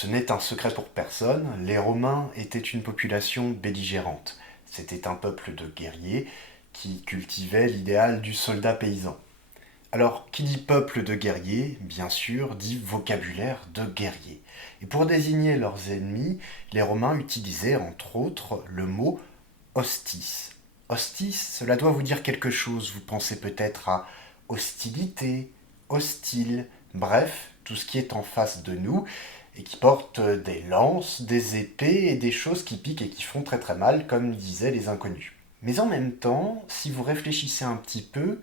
Ce n'est un secret pour personne, les Romains étaient une population belligérante. C'était un peuple de guerriers qui cultivait l'idéal du soldat paysan. Alors, qui dit peuple de guerriers, bien sûr, dit vocabulaire de guerriers. Et pour désigner leurs ennemis, les Romains utilisaient entre autres le mot hostis. Hostis, cela doit vous dire quelque chose. Vous pensez peut-être à hostilité, hostile, bref, tout ce qui est en face de nous et qui porte des lances, des épées et des choses qui piquent et qui font très très mal, comme disaient les inconnus. Mais en même temps, si vous réfléchissez un petit peu,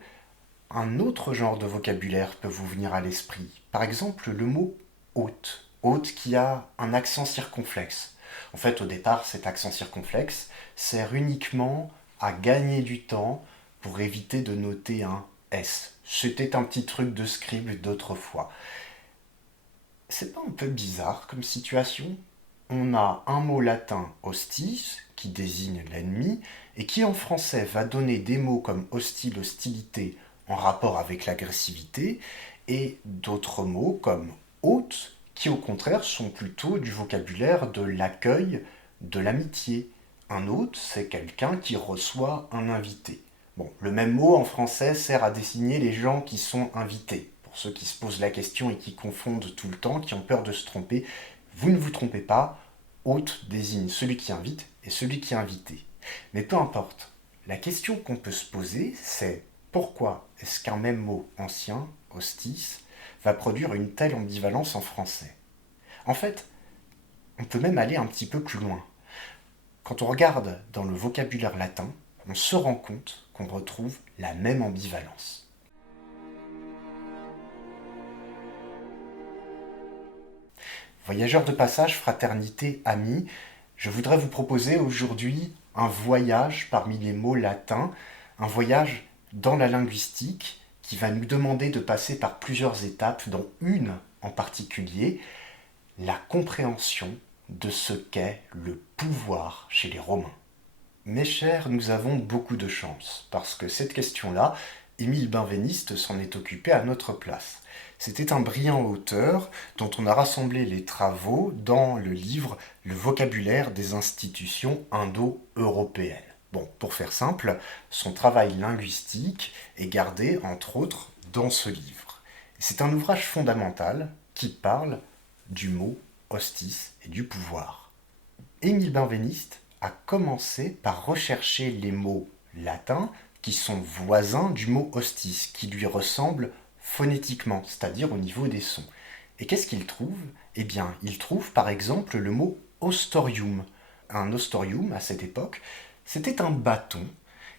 un autre genre de vocabulaire peut vous venir à l'esprit. Par exemple, le mot hôte. Hôte qui a un accent circonflexe. En fait, au départ, cet accent circonflexe sert uniquement à gagner du temps pour éviter de noter un S. C'était un petit truc de scribe d'autrefois. C'est pas un peu bizarre comme situation? On a un mot latin hostis qui désigne l'ennemi et qui en français va donner des mots comme hostile, hostilité en rapport avec l'agressivité et d'autres mots comme hôte qui au contraire sont plutôt du vocabulaire de l'accueil, de l'amitié. Un hôte, c'est quelqu'un qui reçoit un invité. Bon, le même mot en français sert à désigner les gens qui sont invités. Pour ceux qui se posent la question et qui confondent tout le temps, qui ont peur de se tromper, vous ne vous trompez pas, hôte désigne celui qui invite et celui qui est invité. Mais peu importe, la question qu'on peut se poser, c'est pourquoi est-ce qu'un même mot ancien, hostis, va produire une telle ambivalence en français? En fait, on peut même aller un petit peu plus loin. Quand on regarde dans le vocabulaire latin, on se rend compte qu'on retrouve la même ambivalence. Voyageurs de passage, fraternité, amis, je voudrais vous proposer aujourd'hui un voyage parmi les mots latins, un voyage dans la linguistique qui va nous demander de passer par plusieurs étapes, dont une en particulier, la compréhension de ce qu'est le pouvoir chez les Romains. Mes chers, nous avons beaucoup de chance, parce que cette question-là, Émile Benveniste s'en est occupé à notre place. C'était un brillant auteur dont on a rassemblé les travaux dans le livre Le vocabulaire des institutions indo-européennes. Bon, pour faire simple, son travail linguistique est gardé, entre autres, dans ce livre. C'est un ouvrage fondamental qui parle du mot hostis et du pouvoir. Émile Benveniste a commencé par rechercher les mots latins qui sont voisins du mot hostis, qui lui ressemblent phonétiquement, c'est-à-dire au niveau des sons. Et qu'est-ce qu'il trouve? Eh bien, il trouve par exemple le mot ostorium. Un ostorium, à cette époque, c'était un bâton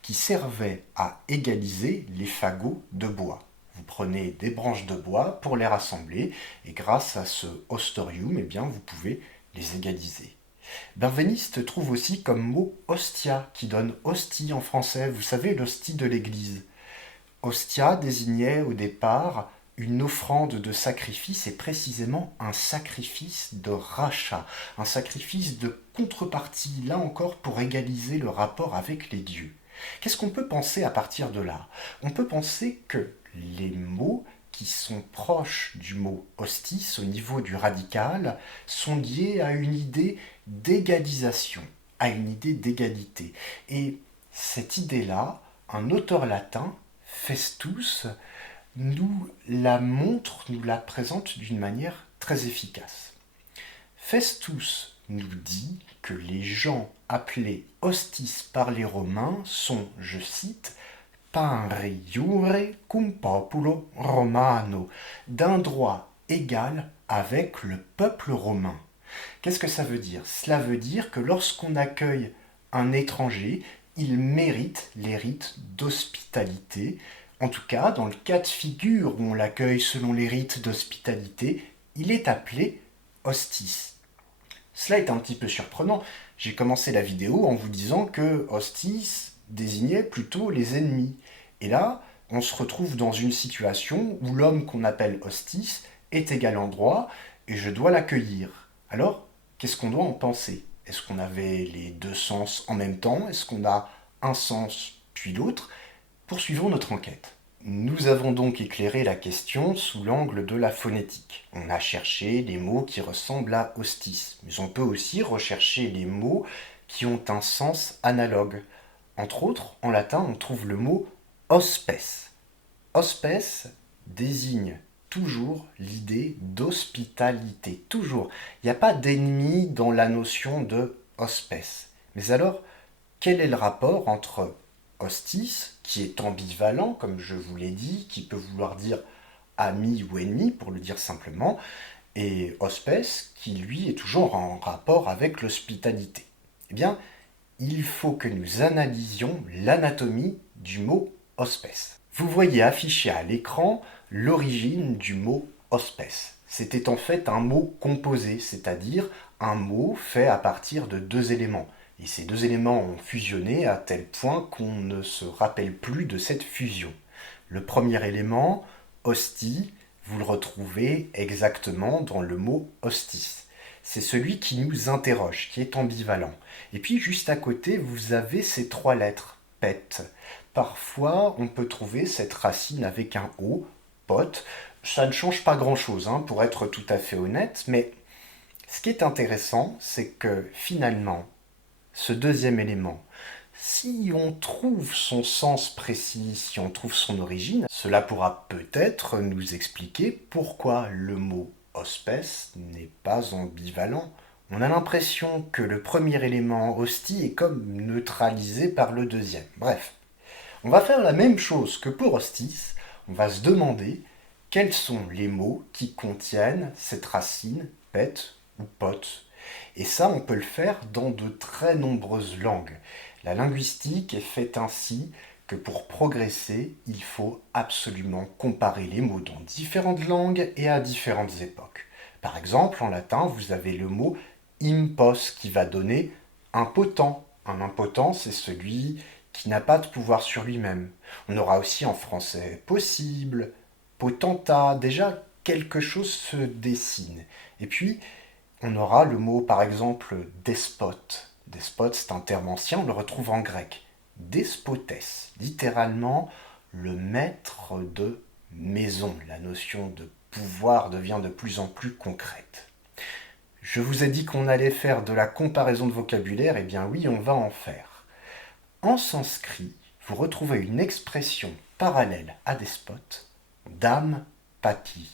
qui servait à égaliser les fagots de bois. Vous prenez des branches de bois pour les rassembler, et grâce à ce ostorium, eh bien, vous pouvez les égaliser. Benveniste trouve aussi comme mot hostia, qui donne hostie en français, vous savez, l'hostie de l'église. Hostia désignait au départ une offrande de sacrifice et précisément un sacrifice de rachat, un sacrifice de contrepartie, là encore pour égaliser le rapport avec les dieux. Qu'est-ce qu'on peut penser à partir de là? On peut penser que les mots qui sont proches du mot hostis au niveau du radical sont liés à une idée d'égalisation, à une idée d'égalité. Et cette idée-là, un auteur latin, Festus, nous la montre, nous la présente d'une manière très efficace. Festus nous dit que les gens appelés hostis par les Romains sont, je cite, pariure cum populo romano, d'un droit égal avec le peuple romain. Qu'est-ce que ça veut dire? Cela veut dire que lorsqu'on accueille un étranger, il mérite les rites d'hospitalité. En tout cas, dans le cas de figure où on l'accueille selon les rites d'hospitalité, il est appelé hostis. Cela est un petit peu surprenant. J'ai commencé la vidéo en vous disant que hostis désignait plutôt les ennemis. Et là, on se retrouve dans une situation où l'homme qu'on appelle hostis est égal en droit et je dois l'accueillir. Alors, qu'est-ce qu'on doit en penser? Est-ce qu'on avait les deux sens en même temps? Est-ce qu'on a un sens puis l'autre? Poursuivons notre enquête. Nous avons donc éclairé la question sous l'angle de la phonétique. On a cherché les mots qui ressemblent à hostis, mais on peut aussi rechercher les mots qui ont un sens analogue. Entre autres, en latin, on trouve le mot hospes. Hospes désigne toujours l'idée d'hospitalité, toujours. Il n'y a pas d'ennemi dans la notion de hospes. Mais alors, quel est le rapport entre hostis, qui est ambivalent, comme je vous l'ai dit, qui peut vouloir dire ami ou ennemi, pour le dire simplement, et hospes, qui lui est toujours en rapport avec l'hospitalité? Eh bien, il faut que nous analysions l'anatomie du mot hospes. Vous voyez affiché à l'écran l'origine du mot hospes. C'était en fait un mot composé, c'est-à-dire un mot fait à partir de deux éléments. Et ces deux éléments ont fusionné à tel point qu'on ne se rappelle plus de cette fusion. Le premier élément, hostie, vous le retrouvez exactement dans le mot hostis. C'est celui qui nous interroge, qui est ambivalent. Et puis juste à côté, vous avez ces trois lettres, pet. Parfois, on peut trouver cette racine avec un O, pot. Ça ne change pas grand-chose, hein, pour être tout à fait honnête, mais ce qui est intéressant, c'est que finalement, ce deuxième élément, si on trouve son sens précis, si on trouve son origine, cela pourra peut-être nous expliquer pourquoi le mot hospes n'est pas ambivalent. On a l'impression que le premier élément hostie est comme neutralisé par le deuxième. Bref, on va faire la même chose que pour hostis, on va se demander quels sont les mots qui contiennent cette racine pet ou pot. Et ça, on peut le faire dans de très nombreuses langues. La linguistique est faite ainsi que pour progresser, il faut absolument comparer les mots dans différentes langues et à différentes époques. Par exemple, en latin, vous avez le mot impos qui va donner impotent. Un impotent, c'est celui qui n'a pas de pouvoir sur lui-même. On aura aussi en français possible, potentat, déjà quelque chose se dessine. Et puis, on aura le mot par exemple despote. Despote, c'est un terme ancien, on le retrouve en grec. Despotes, littéralement le maître de maison. La notion de pouvoir devient de plus en plus concrète. Je vous ai dit qu'on allait faire de la comparaison de vocabulaire, et bien oui, on va en faire. En sanskrit, vous retrouvez une expression parallèle à despote, dam pati.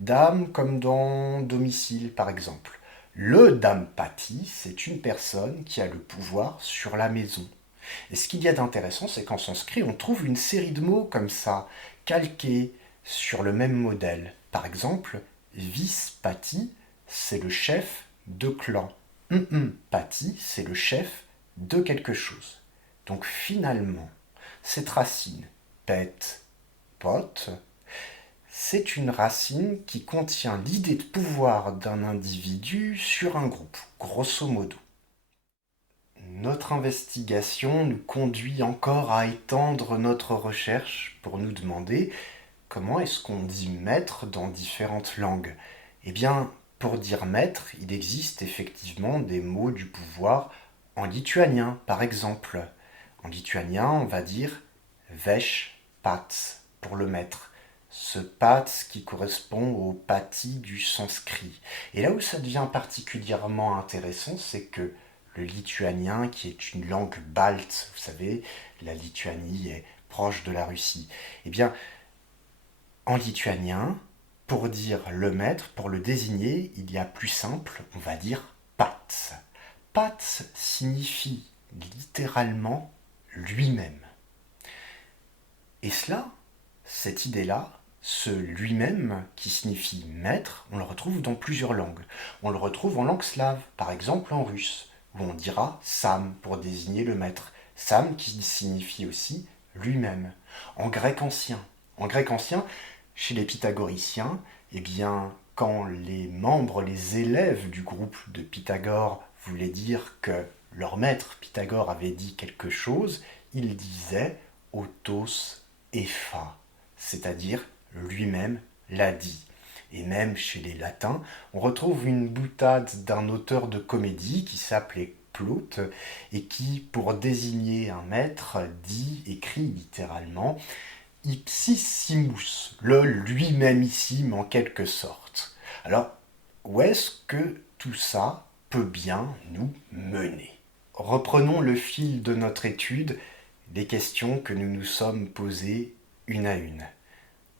Dame comme dans domicile par exemple. Le dampati, c'est une personne qui a le pouvoir sur la maison. Et ce qu'il y a d'intéressant, c'est qu'en sanskrit, on trouve une série de mots comme ça, calqués sur le même modèle. Par exemple, vispati, c'est le chef de clan. Pati, c'est le chef de quelque chose. Donc finalement, cette racine, pet, pot, c'est une racine qui contient l'idée de pouvoir d'un individu sur un groupe, grosso modo. Notre investigation nous conduit encore à étendre notre recherche pour nous demander comment est-ce qu'on dit maître dans différentes langues. Eh bien, pour dire maître, il existe effectivement des mots du pouvoir en lituanien, par exemple. En lituanien, on va dire vesh pats pour le maître. Ce pats qui correspond au pati du sanskrit. Et là où ça devient particulièrement intéressant, c'est que le lituanien, qui est une langue balte, vous savez, la Lituanie est proche de la Russie, eh bien, en lituanien, pour dire le maître, pour le désigner, il y a plus simple, on va dire pats. Pats signifie littéralement lui-même. Et cela, cette idée-là, ce lui-même qui signifie maître, on le retrouve dans plusieurs langues. On le retrouve en langue slave, par exemple en russe, où on dira Sam pour désigner le maître. Sam qui signifie aussi lui-même. En grec ancien. En grec ancien, chez les pythagoriciens, eh bien, quand les membres, les élèves du groupe de Pythagore voulaient dire que leur maître Pythagore avait dit quelque chose, ils disaient autos epha, c'est-à-dire lui-même l'a dit. Et même chez les latins, on retrouve une boutade d'un auteur de comédie qui s'appelait Plaute et qui, pour désigner un maître, dit, écrit littéralement ipsissimus, le lui-mêmeissime en quelque sorte. Alors, où est-ce que tout ça peut bien nous mener? Reprenons le fil de notre étude, des questions que nous nous sommes posées une à une.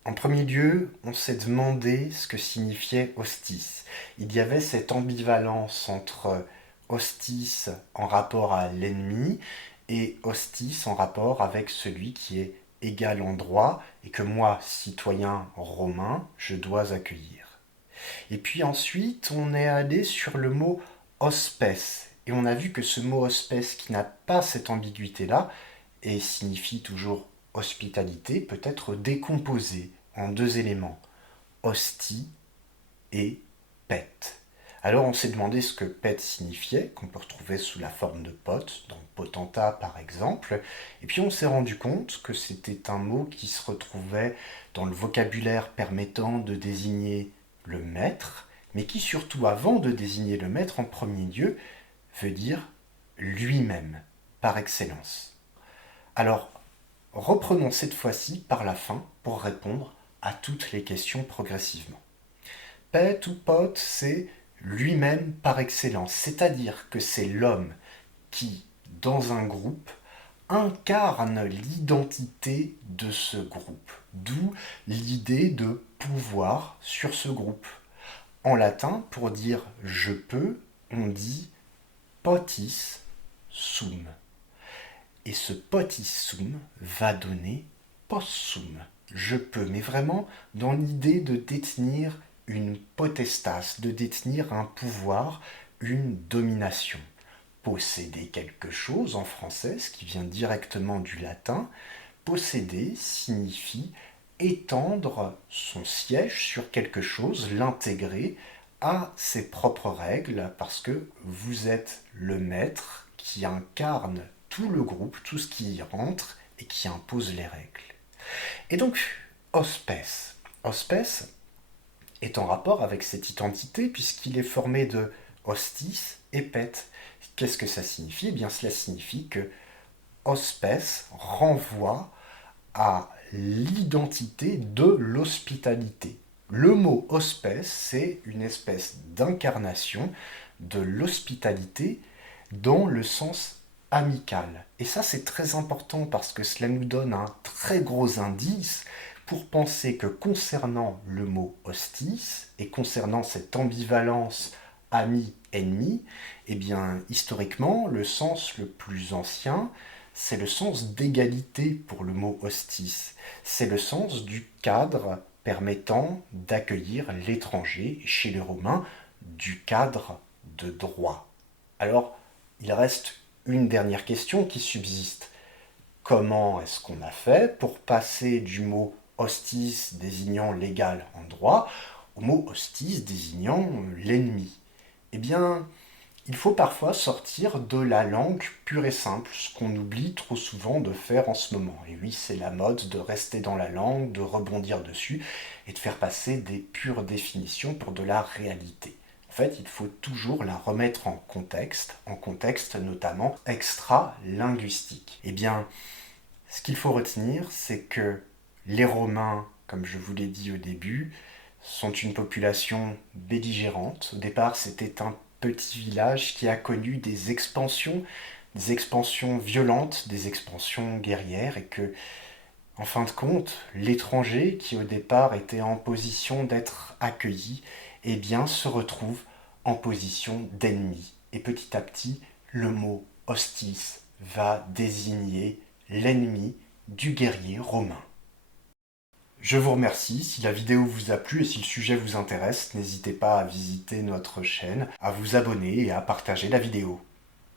En premier lieu, on s'est demandé ce que signifiait hostis. Il y avait cette ambivalence entre hostis en rapport à l'ennemi et hostis en rapport avec celui qui est égal en droit et que moi, citoyen romain, je dois accueillir. Et puis ensuite, on est allé sur le mot hospes. Et on a vu que ce mot hospes qui n'a pas cette ambiguïté-là et signifie toujours hospitalité peut être décomposé en deux éléments, hostie et pet. Alors on s'est demandé ce que pet signifiait, qu'on peut retrouver sous la forme de pot, dans potentat par exemple, et puis on s'est rendu compte que c'était un mot qui se retrouvait dans le vocabulaire permettant de désigner le maître, mais qui surtout avant de désigner le maître en premier lieu, veut dire lui-même, par excellence. Alors, reprenons cette fois-ci par la fin pour répondre à toutes les questions progressivement. Pet ou pot, c'est lui-même par excellence, c'est-à-dire que c'est l'homme qui, dans un groupe, incarne l'identité de ce groupe, d'où l'idée de pouvoir sur ce groupe. En latin, pour dire je peux, on dit potis sum. Et ce potissum va donner possum. Je peux, mais vraiment dans l'idée de détenir une potestas, de détenir un pouvoir, une domination. Posséder quelque chose en français, ce qui vient directement du latin, posséder signifie étendre son siège sur quelque chose, l'intégrer à ses propres règles, parce que vous êtes le maître qui incarne tout le groupe, tout ce qui y rentre et qui impose les règles. Et donc, hospes. Hospes est en rapport avec cette identité puisqu'il est formé de hostis et pet. Qu'est-ce que ça signifie? Eh bien, cela signifie que hospes renvoie à l'identité de l'hospitalité. Le mot hospes, c'est une espèce d'incarnation de l'hospitalité dans le sens amical. Et ça, c'est très important parce que cela nous donne un très gros indice pour penser que concernant le mot hostis et concernant cette ambivalence ami-ennemi, eh bien, historiquement, le sens le plus ancien, c'est le sens d'égalité pour le mot hostis. C'est le sens du cadre permettant d'accueillir l'étranger, chez les Romains, du cadre de droit. Alors, il reste une dernière question qui subsiste. Comment est-ce qu'on a fait pour passer du mot hostis désignant l'égal en droit au mot hostis désignant l'ennemi? Eh bien, il faut parfois sortir de la langue pure et simple, ce qu'on oublie trop souvent de faire en ce moment. Et oui, c'est la mode de rester dans la langue, de rebondir dessus et de faire passer des pures définitions pour de la réalité. En fait, il faut toujours la remettre en contexte notamment extra-linguistique. Eh bien, ce qu'il faut retenir, c'est que les Romains, comme je vous l'ai dit au début, sont une population belligérante. Au départ, c'était un petit village qui a connu des expansions violentes, des expansions guerrières, et que, en fin de compte, l'étranger, qui au départ était en position d'être accueilli, eh bien, se retrouve en position d'ennemi. Et petit à petit, le mot hostis va désigner l'ennemi du guerrier romain. Je vous remercie, si la vidéo vous a plu et si le sujet vous intéresse, n'hésitez pas à visiter notre chaîne, à vous abonner et à partager la vidéo.